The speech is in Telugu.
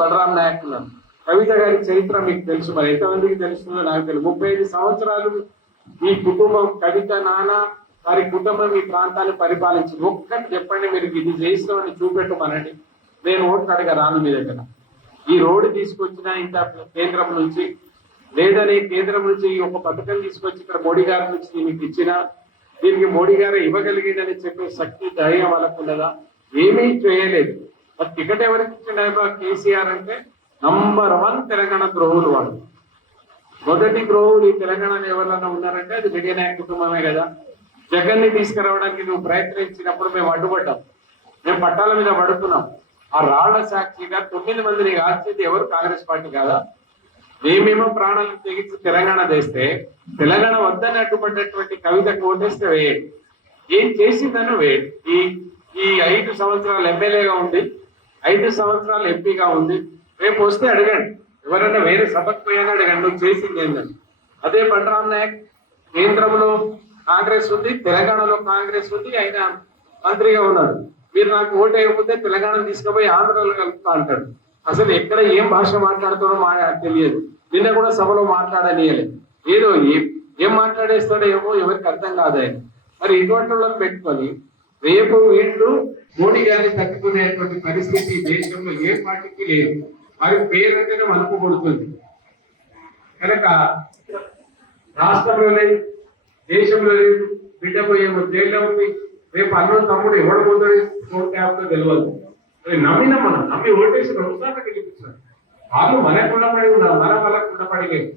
బలరాం నాయక్ ఉన్నారు. కవిత గారి చరిత్ర మీకు తెలుసు, మరి ఎంతమందికి తెలుస్తుందో నాకు తెలియదు. 35 సంవత్సరాలు ఈ కుటుంబం, కవిత నాన్న వారి కుటుంబం ఈ ప్రాంతాన్ని పరిపాలించింది. ఒక్కటి చెప్పండి, మీరు ఇది చేసినామని చూపెట్టమనండి, నేను ఓటు అడగ రాను మీ దగ్గర. ఈ రోడ్డు తీసుకొచ్చిన ఇంత కేంద్రం నుంచి, లేదని కేంద్రం నుంచి ఒక పథకం తీసుకొచ్చి ఇక్కడ మోడీ గారి నుంచి దీనికి ఇచ్చిన, దీనికి మోడీ గారు ఇవ్వగలిగిందని చెప్పే శక్తి ధైర్యం వాళ్ళకు ఉన్నదా? ఏమీ చేయలేదు. మరి టికెట్ ఎవరికి ఇచ్చిన కేసీఆర్ అంటే నంబర్ 1 తెలంగాణ ద్రోహులు వాళ్ళు. మొదటి ద్రోహులు ఈ తెలంగాణలో ఎవరైనా ఉన్నారంటే అది రెడ్డి నాయక్ కుటుంబమే కదా. జగన్ ని తీసుకురావడానికి నువ్వు ప్రయత్నించినప్పుడు మేము అడ్డుపడ్డాం, మేము పట్టాల మీద పడుతున్నాం. ఆ రాళ్ల సాక్షిగా 9 మందిని కాల్చేది ఎవరు? కాంగ్రెస్ పార్టీ కాదా? మేమేమో ప్రాణాలను తెగించి తెలంగాణ తెస్తే, తెలంగాణ వద్దని అడ్డుపడ్డటువంటి కవితకు ఓటేస్తే వేయండి. ఏం చేసిందని వేయండి. ఈ 5 సంవత్సరాలు ఎమ్మెల్యేగా ఉంది, 5 సంవత్సరాలు ఎంపీగా ఉంది. రేపు వస్తే అడగండి, ఎవరైనా వేరే సభకు పోయాని అడగండి, నువ్వు చేసింది ఏందని. అదే బలరాం నాయక్ కేంద్రంలో కాంగ్రెస్ ఉంది, తెలంగాణలో కాంగ్రెస్ ఉంది, ఆయన మంత్రిగా ఉన్నాడు. మీరు నాకు ఓటు వేయకపోతే తెలంగాణ తీసుకుపోయి ఆంధ్రలో కలుపుతా అంటాడు. అసలు ఎక్కడ ఏం భాష మాట్లాడుతాడో తెలియదు. నిన్న కూడా సభలో మాట్లాడనియలేదు. ఏదో ఏం మాట్లాడేస్తాడో ఏమో ఎవరికి అర్థం కాదు ఆయన. మరి ఇటువంటి వాళ్ళని పెట్టుకొని రేపు వీళ్ళు మోడీ గారిని తట్టుకునేటువంటి పరిస్థితి దేశంలో ఏ పార్టీకి లేదు. వారి పేరంటేనే మనకు కొడుతుంది కనుక రాష్ట్రంలో లేదు, దేశంలో లేదు. బిడ్డ పోయేమో జైల్లో ఉంది, రేపు అన్న తమ్ముడు ఎవడు పోతాడు కోర్టు క్యాబ్లో తెలియదు. నమ్మి ఓటేసి 2 సార్లు గెలిపించారు. వాళ్ళు మనకు ఉండపడి ఉన్నారు, మన వాళ్ళకు ఉండపడి లేదు.